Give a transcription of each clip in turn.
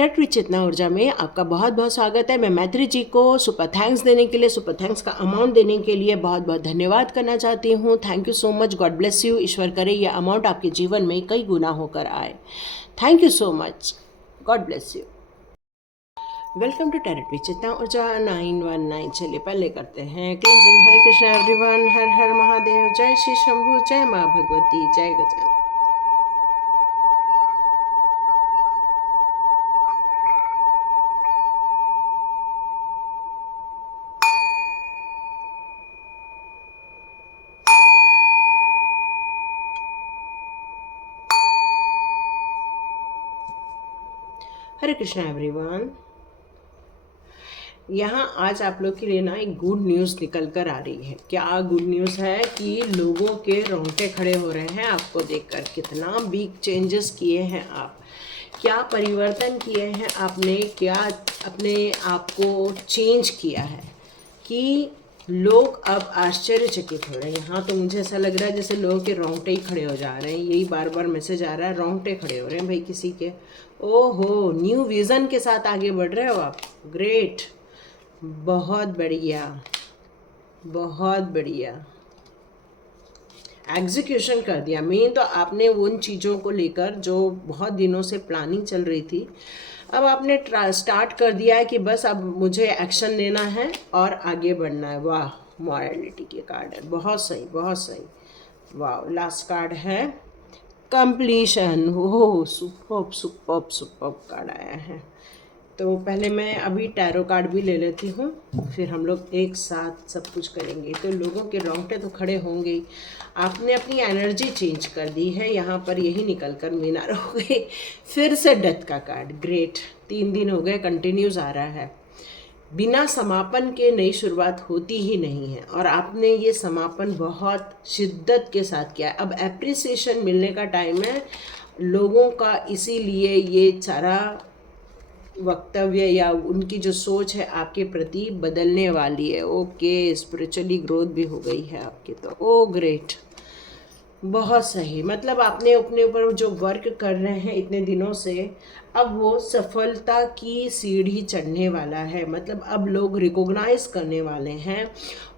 टेटरी चेतना ऊर्जा में आपका बहुत बहुत स्वागत है। मैं मैत्री जी को सुपर थैंक्स देने के लिए, सुपर थैंक्स का अमाउंट देने के लिए बहुत बहुत धन्यवाद करना चाहती हूँ। Thank you so much. God bless you. ईश्वर करे ये अमाउंट आपके जीवन में कई गुना होकर आए। Thank you so much. God bless you. Welcome to टेटरी चेतना ऊर्जा 919। चलिए पहले करते हैं क्लींजिंग। हरे कृष्णा एवरीवन। हर हर महादेव। जय श्री शंभू। जय माँ भगवती। जय गजानन। हरे कृष्णा एवरीवन। यहाँ आज आप लोग के लिए ना एक गुड न्यूज़ निकल कर आ रही है। क्या गुड न्यूज़ है कि लोगों के रोंगटे खड़े हो रहे हैं आपको देखकर। कितना बिग चेंजेस किए हैं आप, क्या परिवर्तन किए हैं आपने, क्या अपने आप को चेंज किया है कि लोग अब आश्चर्यचकित हो रहे हैं। यहाँ तो मुझे ऐसा लग रहा है जैसे लोगों के रोंगटे ही खड़े हो जा रहे हैं। यही बार बार मैसेज आ रहा है, रोंगटे खड़े हो रहे हैं भाई किसी के। ओहो, न्यू विज़न के साथ आगे बढ़ रहे हो आप। ग्रेट, बहुत बढ़िया, बहुत बढ़िया। एग्जीक्यूशन कर दिया। मेन तो आपने उन चीज़ों को लेकर जो बहुत दिनों से प्लानिंग चल रही थी, अब आपने स्टार्ट कर दिया है कि बस अब मुझे एक्शन लेना है और आगे बढ़ना है। वाह, मॉरलिटी के कार्ड है। बहुत सही, बहुत सही। वाह, लास्ट कार्ड है कंप्लीशन। ओह, सुपर्ब सुपर्ब सुपर्ब कार्ड आया है। तो पहले मैं अभी टैरो कार्ड भी ले लेती हूँ, फिर हम लोग एक साथ सब कुछ करेंगे। तो लोगों के रोंगटे तो खड़े होंगे ही। आपने अपनी एनर्जी चेंज कर दी है, यहाँ पर यही निकल कर मीनार हो गई। फिर से डेथ का कार्ड। ग्रेट, 3 दिन हो गए कंटिन्यूज आ रहा है। बिना समापन के नई शुरुआत होती ही नहीं है, और आपने ये समापन बहुत शिद्दत के साथ किया है। अब एप्रिसिएशन मिलने का टाइम है लोगों का, इसीलिए ये सारा वक्तव्य या उनकी जो सोच है आपके प्रति बदलने वाली है। ओके, स्पिरिचुअली ग्रोथ भी हो गई है आपकी। तो ओ ग्रेट, बहुत सही। मतलब आपने अपने ऊपर जो वर्क कर रहे हैं इतने दिनों से, अब वो सफलता की सीढ़ी चढ़ने वाला है। मतलब अब लोग रिकॉग्नाइज करने वाले हैं,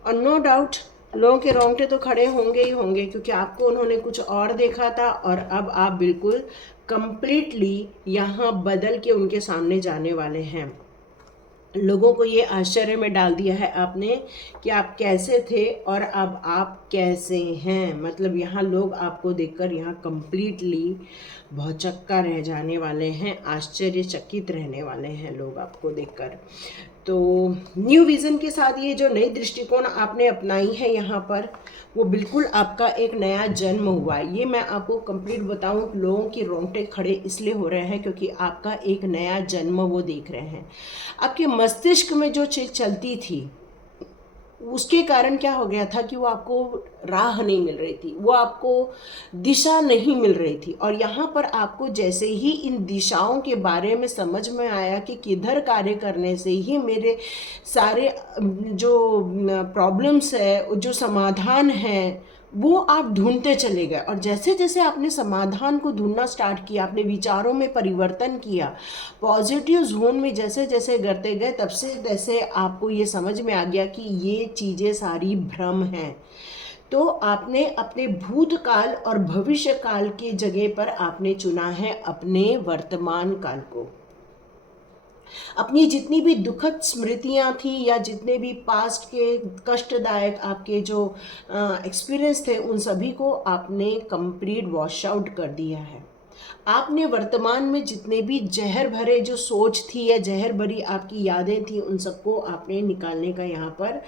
और नो डाउट लोगों के रोंगटे तो खड़े होंगे ही होंगे, क्योंकि आपको उन्होंने कुछ और देखा था और अब आप बिल्कुल कंप्लीटली यहाँ बदल के उनके सामने जाने वाले हैं। लोगों को ये आश्चर्य में डाल दिया है आपने कि आप कैसे थे और अब आप कैसे हैं। मतलब यहाँ लोग आपको देखकर यहाँ कंप्लीटली भौचक्का रह जाने वाले हैं, आश्चर्यचकित रहने वाले हैं लोग आपको देखकर। तो न्यू विज़न के साथ ये जो नई दृष्टिकोण आपने अपनाई है यहाँ पर, वो बिल्कुल आपका एक नया जन्म हुआ है। ये मैं आपको कंप्लीट बताऊं, लोगों की रोंगटे खड़े इसलिए हो रहे हैं क्योंकि आपका एक नया जन्म वो देख रहे हैं। आपके मस्तिष्क में जो चीज़ चलती थी उसके कारण क्या हो गया था कि वो आपको राह नहीं मिल रही थी, वो आपको दिशा नहीं मिल रही थी। और यहाँ पर आपको जैसे ही इन दिशाओं के बारे में समझ में आया कि किधर कार्य करने से ही मेरे सारे जो प्रॉब्लम्स है, जो समाधान है, वो आप ढूंढते चले गए। और जैसे जैसे आपने समाधान को ढूंढना स्टार्ट किया, अपने विचारों में परिवर्तन किया, पॉजिटिव जोन में जैसे जैसे करते गए, तब से जैसे आपको ये समझ में आ गया कि ये चीज़ें सारी भ्रम हैं। तो आपने अपने भूतकाल और भविष्य काल की जगह पर आपने चुना है अपने वर्तमान काल को। अपनी जितनी भी दुखद स्मृतियाँ थी या जितने भी पास्ट के कष्टदायक आपके जो एक्सपीरियंस थे, उन सभी को आपने कंप्लीट वॉश आउट कर दिया है। आपने वर्तमान में जितने भी जहर भरे जो सोच थी या जहर भरी आपकी यादें थी, उन सबको आपने निकालने का यहाँ पर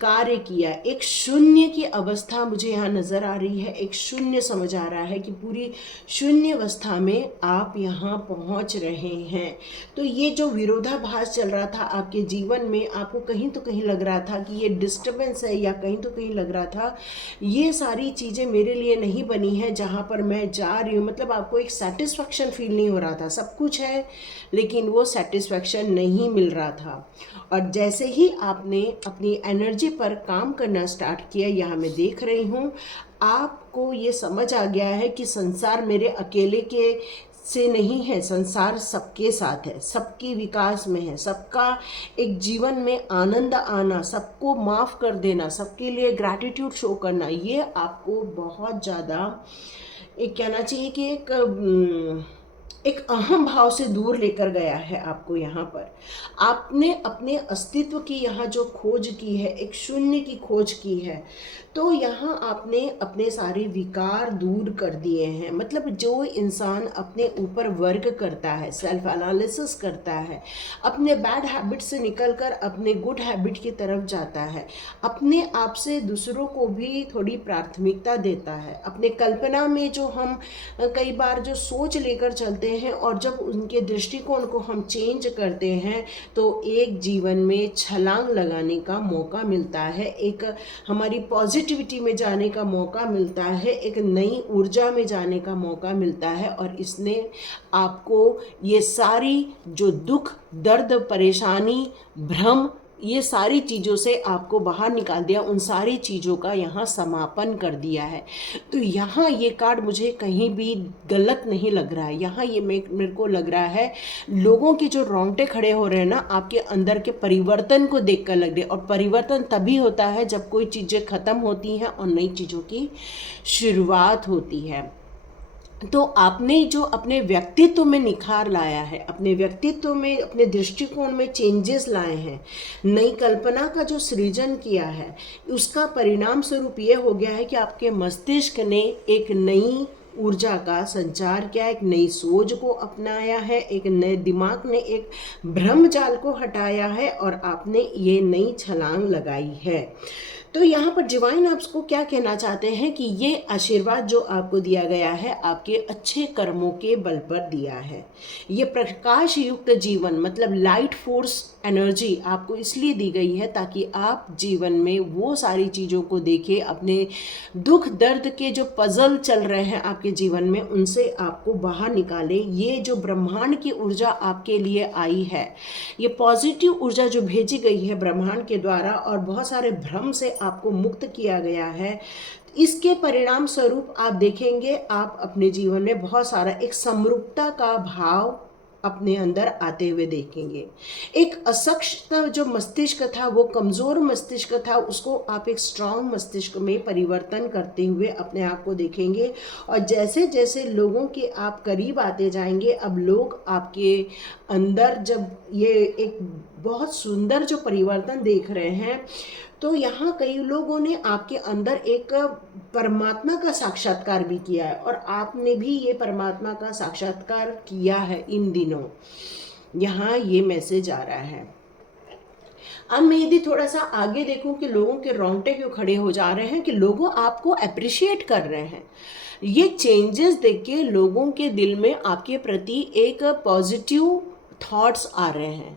कार्य किया। एक शून्य की अवस्था मुझे यहाँ नज़र आ रही है, एक शून्य समझ आ रहा है कि पूरी शून्य अवस्था में आप यहाँ पहुँच रहे हैं। तो ये जो विरोधाभास चल रहा था आपके जीवन में, आपको कहीं तो कहीं लग रहा था कि ये डिस्टर्बेंस है, या कहीं तो कहीं लग रहा था ये सारी चीज़ें मेरे लिए नहीं बनी है जहाँ पर मैं जा रही हूँ। मतलब आपको एक सेटिस्फैक्शन फील नहीं हो रहा था। सब कुछ है लेकिन वो सेटिस्फैक्शन नहीं मिल रहा था। और जैसे ही आपने अपनी एनर्जी पर काम करना स्टार्ट किया, यहाँ मैं देख रही हूँ आपको ये समझ आ गया है कि संसार मेरे अकेले के से नहीं है, संसार सबके साथ है, सबके विकास में है, सबका एक जीवन में आनंद आना, सबको माफ़ कर देना, सबके लिए ग्रैटिट्यूड शो करना, ये आपको बहुत ज़्यादा एक कहना चाहिए कि एक अहम भाव से दूर लेकर गया है आपको। यहाँ पर आपने अपने अस्तित्व की यहाँ जो खोज की है, एक शून्य की खोज की है, तो यहाँ आपने अपने सारे विकार दूर कर दिए हैं। मतलब जो इंसान अपने ऊपर वर्क करता है, सेल्फ एनालिसिस करता है, अपने बैड हैबिट से निकलकर अपने गुड हैबिट की तरफ जाता है, अपने आप से दूसरों को भी थोड़ी प्राथमिकता देता है, अपने कल्पना में जो हम कई बार जो सोच लेकर चलते हैं और जब उनके दृष्टिकोण को हम चेंज करते हैं तो एक जीवन में छलांग लगाने का मौका मिलता है, एक हमारी पॉजिटिविटी में जाने का मौका मिलता है, एक नई ऊर्जा में जाने का मौका मिलता है। और इसने आपको ये सारी जो दुख, दर्द, परेशानी, भ्रम, ये सारी चीज़ों से आपको बाहर निकाल दिया, उन सारी चीज़ों का यहाँ समापन कर दिया है। तो यहाँ ये कार्ड मुझे कहीं भी गलत नहीं लग रहा है। यहाँ ये मेरे को लग रहा है लोगों के जो रोंगटे खड़े हो रहे हैं ना, आपके अंदर के परिवर्तन को देख कर लग रहे। और परिवर्तन तभी होता है जब कोई चीज़ें ख़त्म होती हैं और नई चीज़ों की शुरुआत होती है। तो आपने जो अपने व्यक्तित्व में निखार लाया है, अपने व्यक्तित्व में, अपने दृष्टिकोण में चेंजेस लाए हैं, नई कल्पना का जो सृजन किया है, उसका परिणाम स्वरूप ये हो गया है कि आपके मस्तिष्क ने एक नई ऊर्जा का संचार किया, एक नई सोच को अपनाया है, एक नए दिमाग ने एक भ्रम जाल को हटाया है और आपने ये नई छलांग लगाई है। तो यहाँ पर डिवाइन आपको क्या कहना चाहते हैं कि ये आशीर्वाद जो आपको दिया गया है आपके अच्छे कर्मों के बल पर दिया है। ये प्रकाश युक्त जीवन, मतलब लाइट फोर्स एनर्जी आपको इसलिए दी गई है ताकि आप जीवन में वो सारी चीज़ों को देखें, अपने दुख दर्द के जो पजल चल रहे हैं आपके जीवन में, उनसे आपको बाहर निकालें। ये जो ब्रह्मांड की ऊर्जा आपके लिए आई है, ये पॉजिटिव ऊर्जा जो भेजी गई है ब्रह्मांड के द्वारा और बहुत सारे भ्रम से आपको मुक्त किया गया है, इसके परिणाम स्वरूप आप देखेंगे आप अपने जीवन में बहुत सारा एक समरूपता का भाव अपने अंदर आते हुए देखेंगे। एक असक्षम जो मस्तिष्क था, वो कमज़ोर मस्तिष्क था, उसको आप एक स्ट्रांग मस्तिष्क में परिवर्तन करते हुए अपने आप को देखेंगे। और जैसे जैसे लोगों के आप करीब आते जाएंगे, अब लोग आपके अंदर जब ये एक बहुत सुंदर जो परिवर्तन देख रहे हैं, तो यहाँ कई लोगों ने आपके अंदर एक परमात्मा का साक्षात्कार भी किया है और आपने भी ये परमात्मा का साक्षात्कार किया है इन दिनों। यहाँ ये मैसेज आ रहा है। अब मैं यदि थोड़ा सा आगे देखूं कि लोगों के रोंगटे क्यों खड़े हो जा रहे हैं, कि लोगों आपको अप्रिशिएट कर रहे हैं। ये चेंजेस देख के लोगों के दिल में आपके प्रति एक पॉजिटिव थॉट्स आ रहे हैं,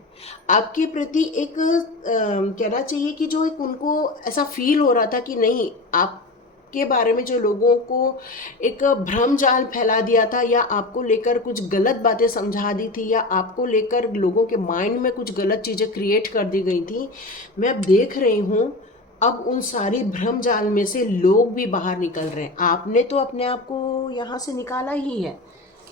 आपके प्रति एक कहना चाहिए कि जो एक उनको ऐसा फील हो रहा था कि नहीं, आपके बारे में जो लोगों को एक भ्रम जाल फैला दिया था या आपको लेकर कुछ गलत बातें समझा दी थी या आपको लेकर लोगों के माइंड में कुछ गलत चीज़ें क्रिएट कर दी गई थी, मैं अब देख रही हूँ अब उन सारी भ्रम जाल में से लोग भी बाहर निकल रहे हैं। आपने तो अपने आप को यहाँ से निकाला ही है,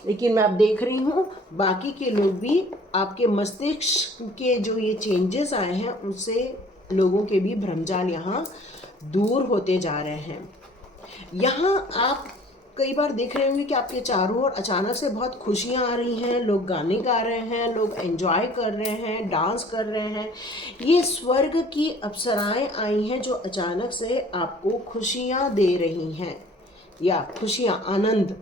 लेकिन मैं अब देख रही हूँ बाकी के लोग भी, आपके मस्तिष्क के जो ये चेंजेस आए हैं उनसे लोगों के भी भ्रमजाल यहाँ दूर होते जा रहे हैं। यहाँ आप कई बार देख रहे होंगे कि आपके चारों ओर अचानक से बहुत खुशियाँ आ रही हैं, लोग गाने गा रहे हैं, लोग एंजॉय कर रहे हैं, डांस कर रहे हैं। ये स्वर्ग की अप्सराएं आई हैं जो अचानक से आपको खुशियाँ दे रही हैं, या खुशियाँ, आनंद,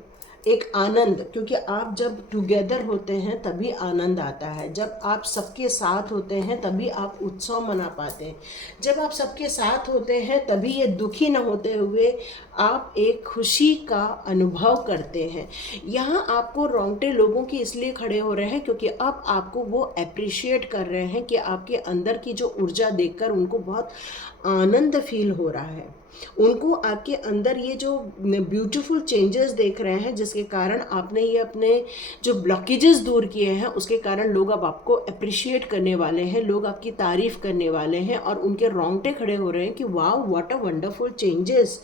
एक आनंद, क्योंकि आप जब टुगेदर होते हैं तभी आनंद आता है। जब आप सबके साथ होते हैं तभी आप उत्सव मना पाते हैं। जब आप सबके साथ होते हैं तभी ये दुखी न होते हुए आप एक खुशी का अनुभव करते हैं। यहाँ आपको रोंगटे लोगों की इसलिए खड़े हो रहे हैं क्योंकि अब आपको वो अप्रिशिएट कर रहे हैं कि आपके अंदर की जो ऊर्जा देखकर उनको बहुत आनंद फील हो रहा है। उनको आपके अंदर ये जो ब्यूटीफुल चेंजेस देख रहे हैं, जिसके कारण आपने ये अपने जो ब्लॉकेजेस दूर किए हैं, उसके कारण लोग अब आपको अप्रिशिएट करने वाले हैं, लोग आपकी तारीफ़ करने वाले हैं और उनके रोंगटे खड़े हो रहे हैं कि वाह व्हाट अ वंडरफुल चेंजेस।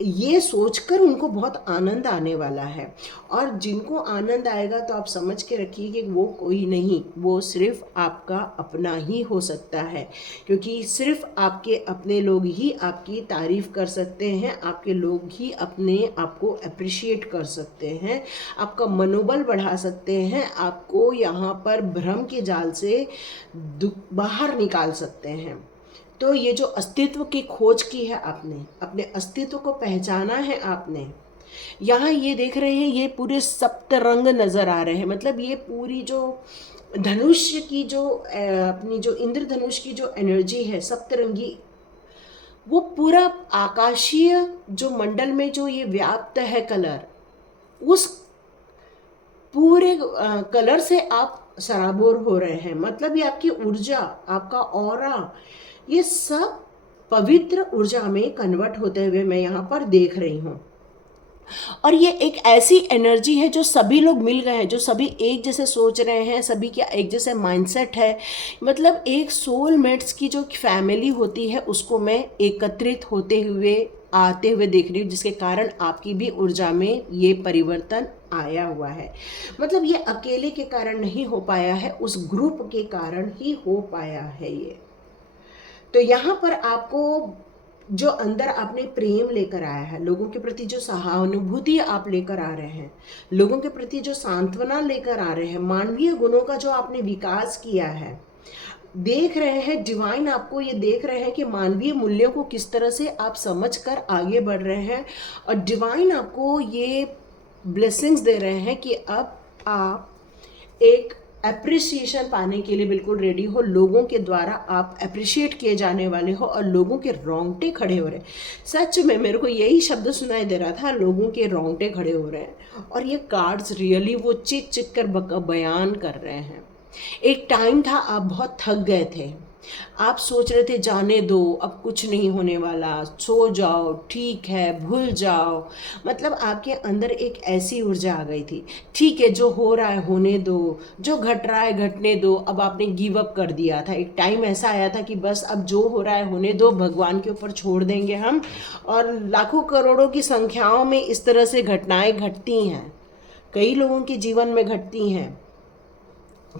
ये सोचकर उनको बहुत आनंद आने वाला है। और जिनको आनंद आएगा तो आप समझ के रखिए कि वो कोई नहीं, वो सिर्फ आपका अपना ही हो सकता है, क्योंकि सिर्फ आपके अपने लोग ही आपकी तारीफ़ कर सकते हैं, आपके लोग ही अपने आप को अप्रिशिएट कर सकते हैं, आपका मनोबल बढ़ा सकते हैं, आपको यहाँ पर भ्रम के जाल से बाहर निकाल सकते हैं। तो ये जो अस्तित्व की खोज की है आपने, अपने अस्तित्व को पहचाना है आपने, यहाँ ये देख रहे हैं ये पूरे सप्तरंग नज़र आ रहे हैं। मतलब ये पूरी जो धनुष की जो अपनी जो इंद्रधनुष की जो एनर्जी है सप्तरंगी, वो पूरा आकाशीय जो मंडल में जो ये व्याप्त है कलर, उस पूरे कलर से आप सराबोर हो रहे हैं। मतलब ये आपकी ऊर्जा, आपका ऑरा, ये सब पवित्र ऊर्जा में कन्वर्ट होते हुए मैं यहाँ पर देख रही हूँ। और ये एक ऐसी एनर्जी है जो सभी लोग मिल गए हैं, जो सभी एक जैसे सोच रहे हैं, सभी का एक जैसे माइंडसेट है। मतलब एक सोलमेट्स की जो फैमिली होती है उसको मैं एकत्रित होते हुए आते हुए देख रही हूँ, जिसके कारण आपकी भी ऊर्जा में ये परिवर्तन आया हुआ है। मतलब ये अकेले के कारण नहीं हो पाया है, उस ग्रुप के कारण ही हो पाया है ये। तो यहाँ पर आपको जो अंदर आपने प्रेम लेकर आया है, लोगों के प्रति जो सहानुभूति आप लेकर आ रहे हैं, लोगों के प्रति जो सांत्वना लेकर आ रहे हैं, मानवीय गुणों का जो आपने विकास किया है, देख रहे हैं डिवाइन आपको ये देख रहे हैं कि मानवीय मूल्यों को किस तरह से आप समझकर आगे बढ़ रहे हैं। और डिवाइन आपको ये ब्लेसिंग्स दे रहे हैं कि अब आप एक अप्रिसिएशन पाने के लिए बिल्कुल रेडी हो, लोगों के द्वारा आप अप्रिशिएट किए जाने वाले हो और लोगों के रोंगटे खड़े हो रहे हैं। सच में मेरे को यही शब्द सुनाई दे रहा था, लोगों के रोंगटे खड़े हो रहे हैं। और ये कार्ड्स रियली वो चिक चिक कर बयान कर रहे हैं। एक टाइम था आप बहुत थक गए थे, आप सोच रहे थे जाने दो, अब कुछ नहीं होने वाला, सो जाओ, ठीक है, भूल जाओ। मतलब आपके अंदर एक ऐसी ऊर्जा आ गई थी, ठीक है जो हो रहा है होने दो, जो घट रहा है घटने दो। अब आपने गिव अप कर दिया था। एक टाइम ऐसा आया था कि बस अब जो हो रहा है होने दो, भगवान के ऊपर छोड़ देंगे हम। और लाखों करोड़ों की संख्याओं में इस तरह से घटनाएं घटती हैं, कई लोगों के जीवन में घटती हैं।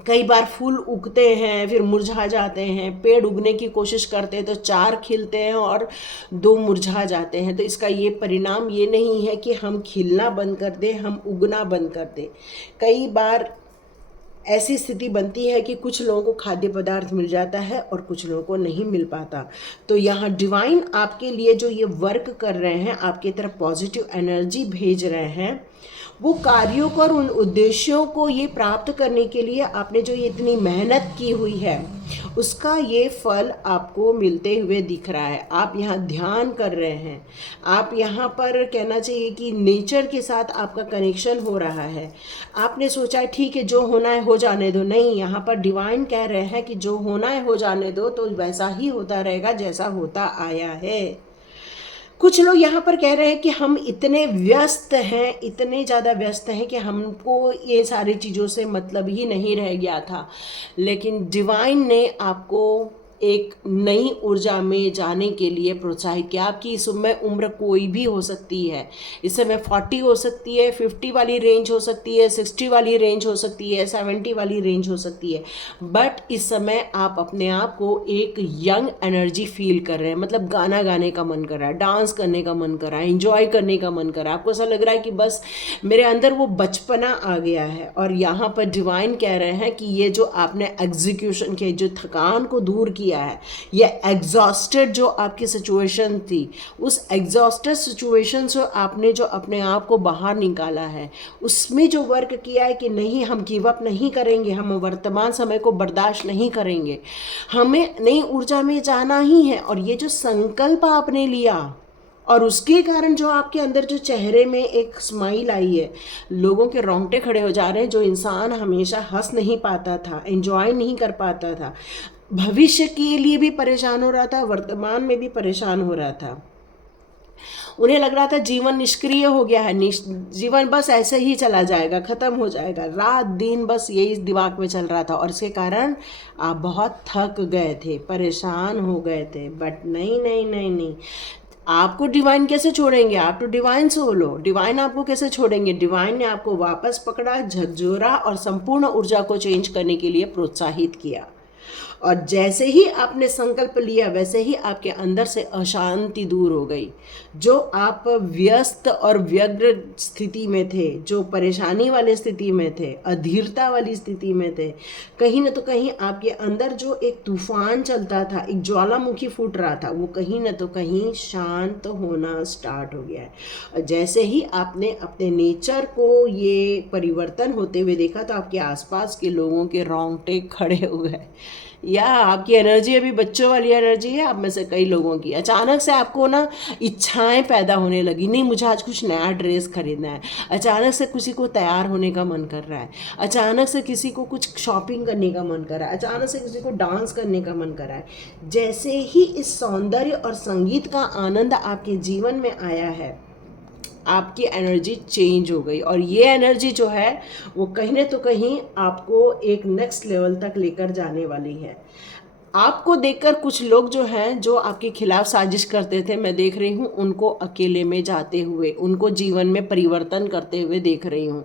कई बार फूल उगते हैं फिर मुरझा जाते हैं, पेड़ उगने की कोशिश करते हैं तो 4 खिलते हैं और 2 मुरझा जाते हैं। तो इसका ये परिणाम ये नहीं है कि हम खिलना बंद कर दें, हम उगना बंद कर दें। कई बार ऐसी स्थिति बनती है कि कुछ लोगों को खाद्य पदार्थ मिल जाता है और कुछ लोगों को नहीं मिल पाता। तो यहाँ डिवाइन आपके लिए जो ये वर्क कर रहे हैं, आपकी तरफ पॉजिटिव एनर्जी भेज रहे हैं, वो कार्यों को और उन उद्देश्यों को ये प्राप्त करने के लिए आपने जो ये इतनी मेहनत की हुई है, उसका ये फल आपको मिलते हुए दिख रहा है। आप यहाँ ध्यान कर रहे हैं, आप यहाँ पर कहना चाहिए कि नेचर के साथ आपका कनेक्शन हो रहा है। आपने सोचा है ठीक है जो होना है हो जाने दो, नहीं, यहाँ पर डिवाइन कह रहे हैं कि जो होना है हो जाने दो, तो वैसा ही होता रहेगा जैसा होता आया है। कुछ लोग यहाँ पर कह रहे हैं कि हम इतने व्यस्त हैं, इतने ज़्यादा व्यस्त हैं कि हमको ये सारी चीज़ों से मतलब ही नहीं रह गया था। लेकिन डिवाइन ने आपको एक नई ऊर्जा में जाने के लिए प्रोत्साहित किया। आपकी इस समय उम्र कोई भी हो सकती है, इस समय 40 हो सकती है, 50 वाली रेंज हो सकती है, 60 वाली रेंज हो सकती है, 70 वाली रेंज हो सकती है। बट इस समय आप अपने आप को एक यंग एनर्जी फील कर रहे हैं। मतलब गाना गाने का मन कर रहा है, डांस करने का मन कर रहा है, इंजॉय करने का मन कर रहा है। आपको ऐसा लग रहा है कि बस मेरे अंदर वो बचपना आ गया है। और यहाँ पर डिवाइन कह रहे हैं कि ये जो आपने एग्जीक्यूशन किया, जो थकान को दूर किया है, ये एग्जॉस्टेड जो आपकी सिचुएशन थी, उस एग्जॉस्टेड सिचुएशन से आपने जो अपने आप को बाहर निकाला है, उसमें जो वर्क किया है कि नहीं हम गिव अप नहीं करेंगे, हम वर्तमान समय को बर्दाश्त नहीं करेंगे, हमें नई ऊर्जा में जाना ही है। और ये जो संकल्प आपने लिया और उसके कारण जो आपके अंदर जो चेहरे में एक स्माइल आई है, लोगों के रोंगटे खड़े हो जा रहे हैं। जो इंसान हमेशा हंस नहीं पाता था, एंजॉय नहीं कर पाता था, भविष्य के लिए भी परेशान हो रहा था, वर्तमान में भी परेशान हो रहा था, उन्हें लग रहा था जीवन निष्क्रिय हो गया है, जीवन बस ऐसे ही चला जाएगा, ख़त्म हो जाएगा, रात दिन बस यही दिमाग में चल रहा था। और इसके कारण आप बहुत थक गए थे, परेशान हो गए थे। बट नहीं नहीं नहीं नहीं, आपको डिवाइन कैसे छोड़ेंगे? आप तो डिवाइन सोल हो, डिवाइन आपको कैसे छोड़ेंगे? डिवाइन ने आपको वापस पकड़ा, झकझोरा और संपूर्ण ऊर्जा को चेंज करने के लिए प्रोत्साहित किया। और जैसे ही आपने संकल्प लिया वैसे ही आपके अंदर से अशांति दूर हो गई। जो आप व्यस्त और व्यग्र स्थिति में थे, जो परेशानी वाली स्थिति में थे, अधीरता वाली स्थिति में थे, कहीं न तो कहीं आपके अंदर जो एक तूफान चलता था, एक ज्वालामुखी फूट रहा था, वो कहीं न तो कहीं शांत होना स्टार्ट हो गया है। और जैसे ही आपने अपने नेचर को ये परिवर्तन होते हुए देखा तो आपके आसपास के लोगों के रोंगटे खड़े हो गए। या आपकी एनर्जी अभी बच्चों वाली एनर्जी है आप में से कई लोगों की। अचानक से आपको ना इच्छाएं पैदा होने लगी, नहीं मुझे आज कुछ नया ड्रेस खरीदना है। अचानक से किसी को तैयार होने का मन कर रहा है, अचानक से किसी को कुछ शॉपिंग करने का मन कर रहा है, अचानक से किसी को डांस करने का मन कर रहा है। जैसे ही इस सौंदर्य और संगीत का आनंद आपके जीवन में आया है, आपकी एनर्जी चेंज हो गई। और ये एनर्जी जो है वो कहीं ना तो कहीं आपको एक नेक्स्ट लेवल तक लेकर जाने वाली है। आपको देखकर कुछ लोग जो हैं, जो आपके खिलाफ साजिश करते थे, मैं देख रही हूँ उनको अकेले में जाते हुए, उनको जीवन में परिवर्तन करते हुए देख रही हूँ।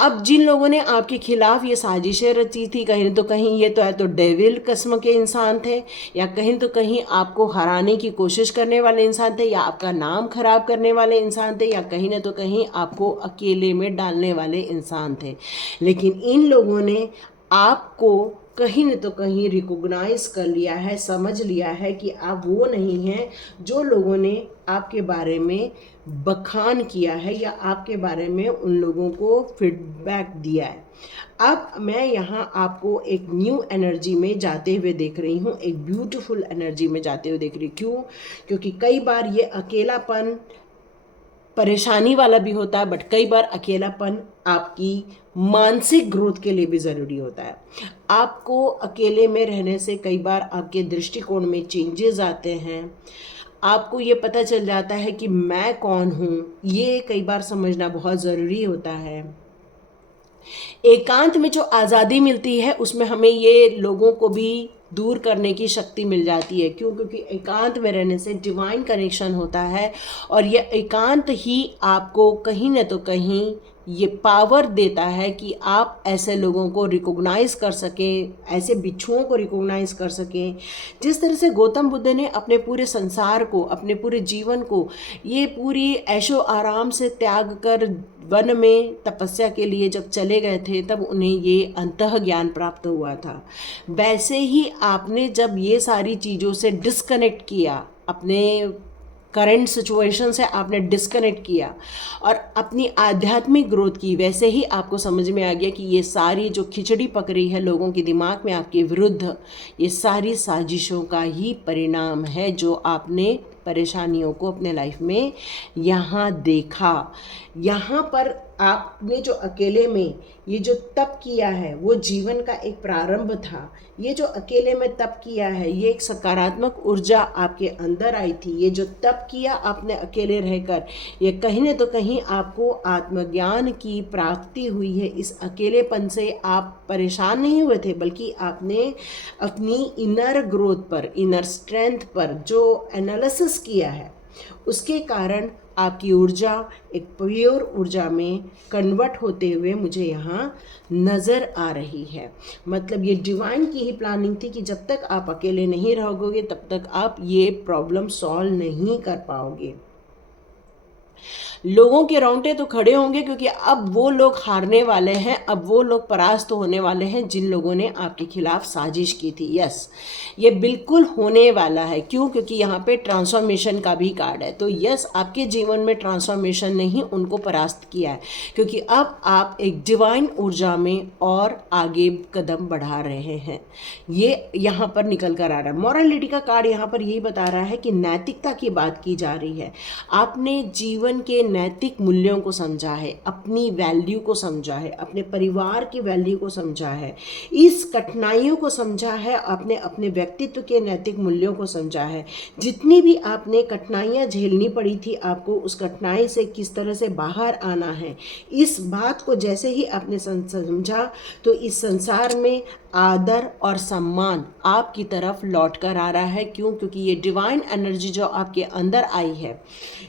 अब जिन लोगों ने आपके खिलाफ ये साजिशें रची थी, कहीं तो कहीं ये तो है तो डेविल किस्म के इंसान थे, या कहीं तो कहीं आपको हराने की कोशिश करने वाले इंसान थे, या आपका नाम खराब करने वाले इंसान थे, या कहीं ना तो कहीं आपको अकेले में डालने वाले इंसान थे। लेकिन इन लोगों ने आपको कहीं न तो कहीं रिकॉग्नाइज कर लिया है, समझ लिया है कि आप वो नहीं हैं जो लोगों ने आपके बारे में बखान किया है या आपके बारे में उन लोगों को फीडबैक दिया है। अब मैं यहाँ आपको एक न्यू एनर्जी में जाते हुए देख रही हूँ, एक ब्यूटीफुल एनर्जी में जाते हुए देख रही हूँ। क्यों? क्योंकि कई बार ये अकेलापन परेशानी वाला भी होता है, बट कई बार अकेलापन आपकी मानसिक ग्रोथ के लिए भी ज़रूरी होता है। आपको अकेले में रहने से कई बार आपके दृष्टिकोण में चेंजेस आते हैं। आपको ये पता चल जाता है कि मैं कौन हूँ, ये कई बार समझना बहुत ज़रूरी होता है। एकांत में जो आज़ादी मिलती है उसमें हमें ये लोगों को भी दूर करने की शक्ति मिल जाती है। क्यों? क्योंकि एकांत में रहने से डिवाइन कनेक्शन होता है, और ये एकांत ही आपको कहीं न तो कहीं ये पावर देता है कि आप ऐसे लोगों को रिकॉग्नाइज कर सकें, ऐसे बिच्छुओं को रिकॉग्नाइज कर सकें। जिस तरह से गौतम बुद्ध ने अपने पूरे संसार को, अपने पूरे जीवन को ये पूरी ऐशो आराम से त्याग कर वन में तपस्या के लिए जब चले गए थे, तब उन्हें ये अंतः ज्ञान प्राप्त हुआ था। वैसे ही आपने जब ये सारी चीज़ों से डिस्कनेक्ट किया, अपने करंट सिचुएशन से आपने डिस्कनेक्ट किया और अपनी आध्यात्मिक ग्रोथ की, वैसे ही आपको समझ में आ गया कि ये सारी जो खिचड़ी पक रही है लोगों के दिमाग में आपके विरुद्ध, ये सारी साजिशों का ही परिणाम है, जो आपने परेशानियों को अपने लाइफ में यहाँ देखा। यहाँ पर आपने जो अकेले में ये जो तप किया है वो जीवन का एक प्रारंभ था। ये जो अकेले में तप किया है, ये एक सकारात्मक ऊर्जा आपके अंदर आई थी। ये जो तप किया आपने अकेले रहकर, ये कहीं न तो कहीं आपको आत्मज्ञान की प्राप्ति हुई है। इस अकेलेपन से आप परेशान नहीं हुए थे, बल्कि आपने अपनी इनर ग्रोथ पर, इनर स्ट्रेंथ पर जो एनालिसिस किया है, उसके कारण आपकी ऊर्जा एक प्योर ऊर्जा में कन्वर्ट होते हुए मुझे यहाँ नज़र आ रही है। मतलब ये डिवाइन की ही प्लानिंग थी कि जब तक आप अकेले नहीं रहोगे तब तक आप ये प्रॉब्लम सॉल्व नहीं कर पाओगे। लोगों के रोंगटे तो खड़े होंगे, क्योंकि अब वो लोग हारने वाले हैं, अब वो लोग परास्त होने वाले हैं जिन लोगों ने आपके खिलाफ साजिश की थी। यस, ये बिल्कुल होने वाला है। क्यों? क्योंकि यहाँ पे ट्रांसफॉर्मेशन का भी कार्ड है। तो यस, आपके जीवन में ट्रांसफॉर्मेशन ने ही उनको परास्त किया है, क्योंकि अब आप एक डिवाइन ऊर्जा में और आगे कदम बढ़ा रहे हैं। ये यहाँ पर निकल कर आ रहा है। मॉरलिटी का कार्ड यहाँ पर यही बता रहा है कि नैतिकता की बात की जा रही है। आपने जीवन के नैतिक मूल्यों को समझा है, अपनी वैल्यू को समझा है, अपने परिवार की वैल्यू को समझा है, इस कठिनाइयों को समझा है, आपने अपने व्यक्तित्व के नैतिक मूल्यों को समझा है। जितनी भी आपने कठिनाइयाँ झेलनी पड़ी थी, आपको उस कठिनाई से किस तरह से बाहर आना है, इस बात को जैसे ही आपने समझा, तो इस संसार में आदर और सम्मान आपकी तरफ लौट कर आ रहा है। क्यों? क्योंकि ये डिवाइन एनर्जी जो आपके अंदर आई है,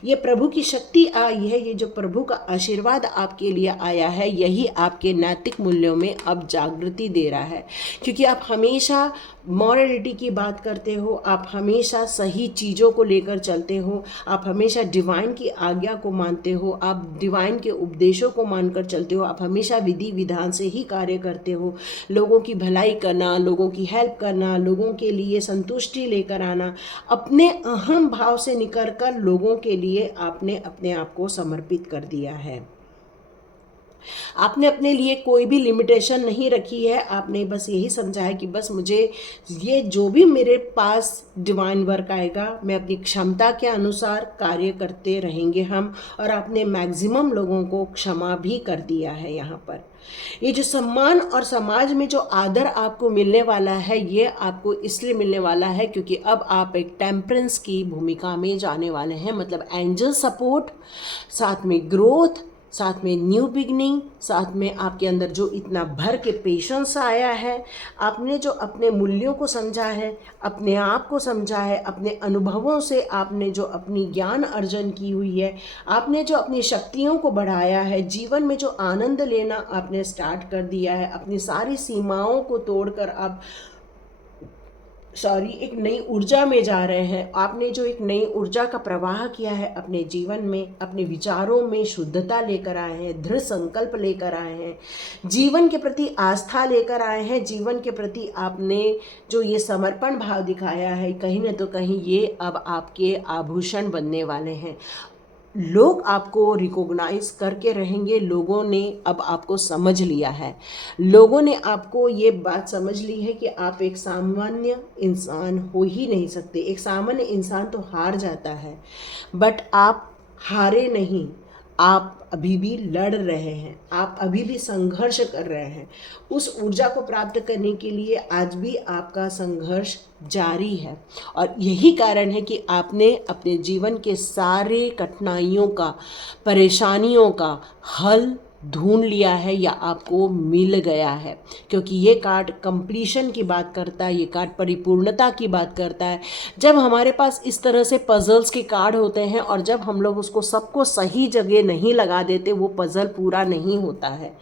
ये प्रभु की शक्ति आई है, ये जो प्रभु का आशीर्वाद आपके लिए आया है, यही आपके नैतिक मूल्यों में अब जागृति दे रहा है। क्योंकि आप हमेशा मॉरलिटी की बात करते हो, आप हमेशा सही चीज़ों को लेकर चलते हो, आप हमेशा डिवाइन की आज्ञा को मानते हो, आप डिवाइन के उपदेशों को मानकर चलते हो, आप हमेशा विधि विधान से ही कार्य करते हो। लोगों की भलाई करना, लोगों की हेल्प करना, लोगों के लिए संतुष्टि लेकर आना, अपने अहम भाव से निकल कर लोगों के लिए आपने अपने आप को समर्पित कर दिया है। आपने अपने लिए कोई भी लिमिटेशन नहीं रखी है। आपने बस यही समझा है कि बस मुझे ये जो भी मेरे पास डिवाइन वर्क आएगा, मैं अपनी क्षमता के अनुसार कार्य करते रहेंगे हम। और आपने मैक्सिमम लोगों को क्षमा भी कर दिया है। यहाँ पर ये जो सम्मान और समाज में जो आदर आपको मिलने वाला है, ये आपको इसलिए मिलने वाला है क्योंकि अब आप एक टेम्परेंस की भूमिका में जाने वाले हैं। मतलब एंजल सपोर्ट, साथ में ग्रोथ, साथ में न्यू बिगनिंग, साथ में आपके अंदर जो इतना भर के पेशेंस आया है, आपने जो अपने मूल्यों को समझा है, अपने आप को समझा है, अपने अनुभवों से आपने जो अपनी ज्ञान अर्जन की हुई है, आपने जो अपनी शक्तियों को बढ़ाया है, जीवन में जो आनंद लेना आपने स्टार्ट कर दिया है, अपनी सारी सीमाओं को तोड़कर आप एक नई ऊर्जा में जा रहे हैं। आपने जो एक नई ऊर्जा का प्रवाह किया है अपने जीवन में, अपने विचारों में शुद्धता लेकर आए हैं, दृढ़ संकल्प लेकर आए हैं, जीवन के प्रति आस्था लेकर आए हैं, जीवन के प्रति आपने जो ये समर्पण भाव दिखाया है, कहीं न तो कहीं ये अब आपके आभूषण बनने वाले हैं। लोग आपको रिकॉग्नाइज करके रहेंगे। लोगों ने अब आपको समझ लिया है, लोगों ने आपको ये बात समझ ली है कि आप एक सामान्य इंसान हो ही नहीं सकते। एक सामान्य इंसान तो हार जाता है, बट आप हारे नहीं, आप अभी भी लड़ रहे हैं, आप अभी भी संघर्ष कर रहे हैं। उस ऊर्जा को प्राप्त करने के लिए आज भी आपका संघर्ष जारी है। और यही कारण है कि आपने अपने जीवन के सारे कठिनाइयों का, परेशानियों का हल ढूंढ लिया है या आपको मिल गया है। क्योंकि ये कार्ड कंप्लीशन की बात करता है, ये कार्ड परिपूर्णता की बात करता है। जब हमारे पास इस तरह से पजल्स के कार्ड होते हैं और जब हम लोग उसको सबको सही जगह नहीं लगा देते, वो पजल पूरा नहीं होता है।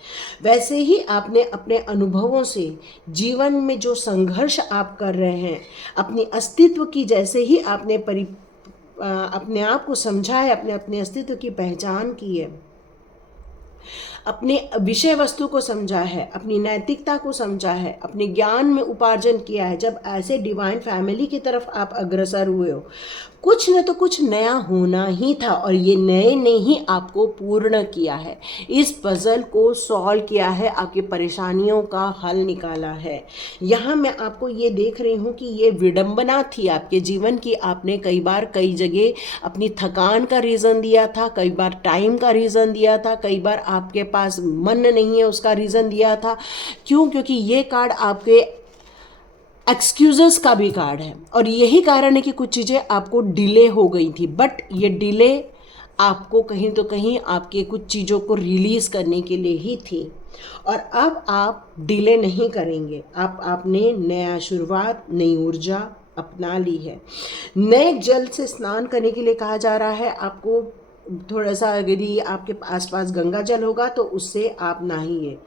वैसे ही आपने अपने अनुभवों से, जीवन में जो संघर्ष आप कर रहे हैं, अपनी अस्तित्व की जैसे ही आपने अपने आप को समझा है, अपने अस्तित्व की पहचान की है, अपने विषय वस्तु को समझा है, अपनी नैतिकता को समझा है, अपने ज्ञान में उपार्जन किया है, जब ऐसे डिवाइन फैमिली की तरफ आप अग्रसर हुए हो, कुछ न तो कुछ नया होना ही था। और ये नए ने ही आपको पूर्ण किया है, इस पजल को सॉल्व किया है, आपकी परेशानियों का हल निकाला है। यहाँ मैं आपको ये देख रही हूँ कि ये विडंबना थी आपके जीवन की। आपने कई बार कई जगह अपनी थकान का रीज़न दिया था, कई बार टाइम का रीज़न दिया था, कई बार आपके पास मन नहीं है उसका रीज़न दिया था। क्यों? क्योंकि ये कार्ड आपके एक्सक्यूज़ेस का भी कार्ड है। और यही कारण है कि कुछ चीज़ें आपको डिले हो गई थी, बट ये डिले आपको कहीं तो कहीं आपके कुछ चीज़ों को रिलीज़ करने के लिए ही थी। और अब आप डिले नहीं करेंगे। आपने नया शुरुआत, नई ऊर्जा अपना ली है। नए जल से स्नान करने के लिए कहा जा रहा है आपको। थोड़ा सा यदि आपके आसपास गंगा जल होगा तो उससे आप नहाइए,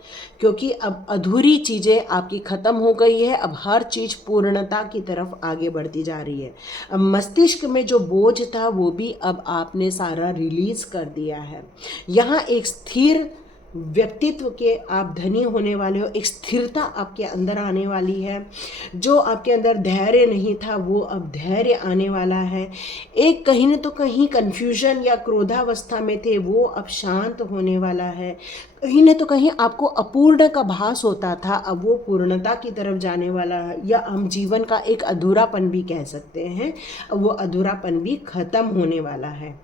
क्योंकि अब अधूरी चीज़ें आपकी ख़त्म हो गई है। अब हर चीज़ पूर्णता की तरफ आगे बढ़ती जा रही है। अब मस्तिष्क में जो बोझ था वो भी अब आपने सारा रिलीज़ कर दिया है। यहाँ एक स्थिर व्यक्तित्व के आप धनी होने वाले हो, एक स्थिरता आपके अंदर आने वाली है। जो आपके अंदर धैर्य नहीं था वो अब धैर्य आने वाला है। एक कहीं न तो कहीं कन्फ्यूजन या क्रोधावस्था में थे वो अब शांत होने वाला है। कहीं न तो कहीं आपको अपूर्ण का भास होता था, अब वो पूर्णता की तरफ जाने वाला है। या हम जीवन का एक अधूरापन भी कह सकते हैं, अब वो अधूरापन भी खत्म होने वाला है।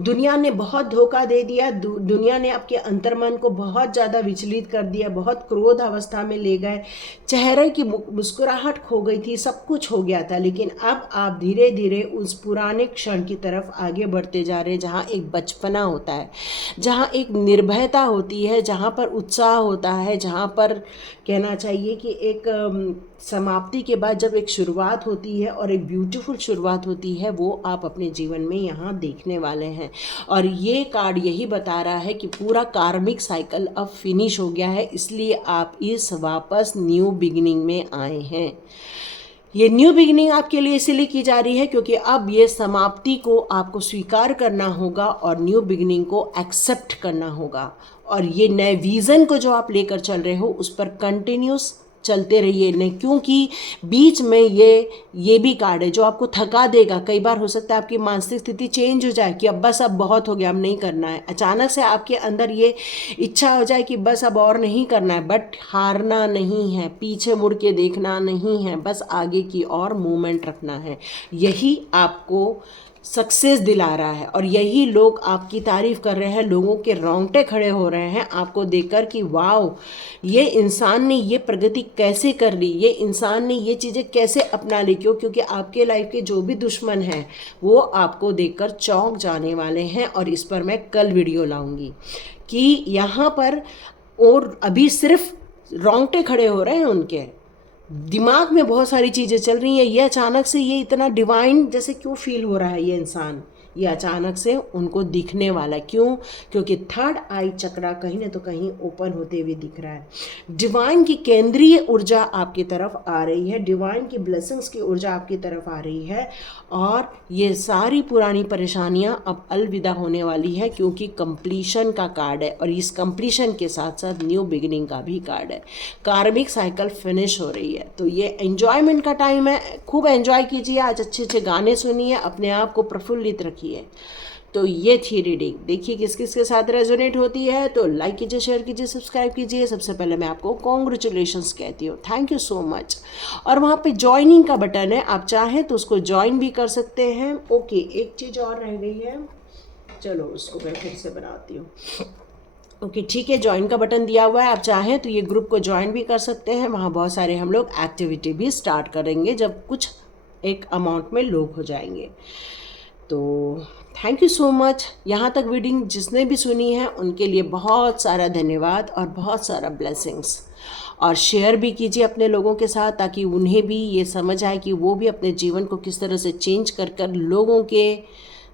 दुनिया ने बहुत धोखा दे दिया, दुनिया ने आपके अंतर्मन को बहुत ज़्यादा विचलित कर दिया, बहुत क्रोध अवस्था में ले गए, चेहरे की मुस्कुराहट खो गई थी, सब कुछ हो गया था। लेकिन अब आप धीरे धीरे उस पुराने क्षण की तरफ आगे बढ़ते जा रहे हैं, जहाँ एक बचपना होता है, जहाँ एक निर्भयता होती है, जहाँ पर उत्साह होता है, जहाँ पर कहना चाहिए कि एक समाप्ति के बाद जब एक शुरुआत होती है और एक ब्यूटीफुल शुरुआत होती है, वो आप अपने जीवन में यहाँ देखने वाले हैं। और ये कार्ड यही बता रहा है कि पूरा कार्मिक साइकिल अब फिनिश हो गया है, इसलिए आप इस वापस न्यू बिगिनिंग में आए हैं। ये न्यू बिगिनिंग आपके लिए इसलिए की जा रही है क्योंकि अब ये समाप्ति को आपको स्वीकार करना होगा और न्यू बिगिनिंग को एक्सेप्ट करना होगा। और ये नए विज़न को जो आप लेकर चल रहे हो उस पर कंटिन्यूस चलते रहिए, नहीं क्योंकि बीच में ये भी कार्ड है जो आपको थका देगा। कई बार हो सकता है आपकी मानसिक स्थिति चेंज हो जाए कि अब बस अब बहुत हो गया, अब नहीं करना है। अचानक से आपके अंदर ये इच्छा हो जाए कि बस अब और नहीं करना है, बट हारना नहीं है, पीछे मुड़ के देखना नहीं है, बस आगे की और मूवमेंट रखना है। यही आपको सक्सेस दिला रहा है और यही लोग आपकी तारीफ कर रहे हैं। लोगों के रोंगटे खड़े हो रहे हैं आपको देखकर कि वाओ, ये इंसान ने ये प्रगति कैसे कर ली, ये इंसान ने ये चीज़ें कैसे अपना ली। क्योंकि आपके लाइफ के जो भी दुश्मन हैं वो आपको देखकर चौंक जाने वाले हैं। और इस पर मैं कल वीडियो लाऊंगी कि यहाँ पर और अभी सिर्फ रोंगटे खड़े हो रहे हैं, उनके दिमाग में बहुत सारी चीज़ें चल रही हैं। ये अचानक से ये इतना डिवाइन जैसे क्यों फील हो रहा है, ये इंसान ये अचानक से उनको दिखने वाला है। क्यों? क्योंकि थर्ड आई चक्रा कहीं ना तो कहीं ओपन होते हुए दिख रहा है। डिवाइन की केंद्रीय ऊर्जा आपकी तरफ आ रही है, डिवाइन की ब्लेसिंग्स की ऊर्जा आपकी तरफ आ रही है और ये सारी पुरानी परेशानियां अब अलविदा होने वाली है क्योंकि कंप्लीशन का कार्ड है और इस कंप्लीशन के साथ साथ न्यू बिगिनिंग का भी कार्ड है। कार्मिक साइकिल फिनिश हो रही है, तो ये एंजॉयमेंट का टाइम है। खूब एंजॉय कीजिए, आज अच्छे अच्छे गाने सुनिए, अपने आप को प्रफुल्लित रखिए। तो ये थी रीडिंग, देखिए किस किस के साथ रेजोनेट होती है। तो लाइक कीजिए, शेयर कीजिए, सब्सक्राइब कीजिए। सबसे पहले मैं आपको कॉन्ग्रेचुलेशंस कहती हूँ, थैंक यू सो मच। और वहाँ पे ज्वाइनिंग का बटन है, आप चाहें तो उसको ज्वाइन भी कर सकते हैं। ओके, एक चीज़ और रह गई है, चलो उसको मैं फिर से बनाती हूँ। ओके ठीक है, ज्वाइन का बटन दिया हुआ है, आप चाहें तो ये ग्रुप को ज्वाइन भी कर सकते हैं। वहाँ बहुत सारे हम लोग एक्टिविटी भी स्टार्ट करेंगे जब कुछ एक अमाउंट में लोग हो जाएंगे। तो थैंक यू सो मच। यहाँ तक रीडिंग जिसने भी सुनी है उनके लिए बहुत सारा धन्यवाद और बहुत सारा ब्लेसिंग्स। और शेयर भी कीजिए अपने लोगों के साथ ताकि उन्हें भी ये समझ आए कि वो भी अपने जीवन को किस तरह से चेंज कर कर लोगों के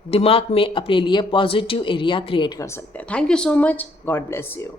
दिमाग में अपने लिए पॉजिटिव एरिया क्रिएट कर सकते हैं। Thank you so much, God bless you.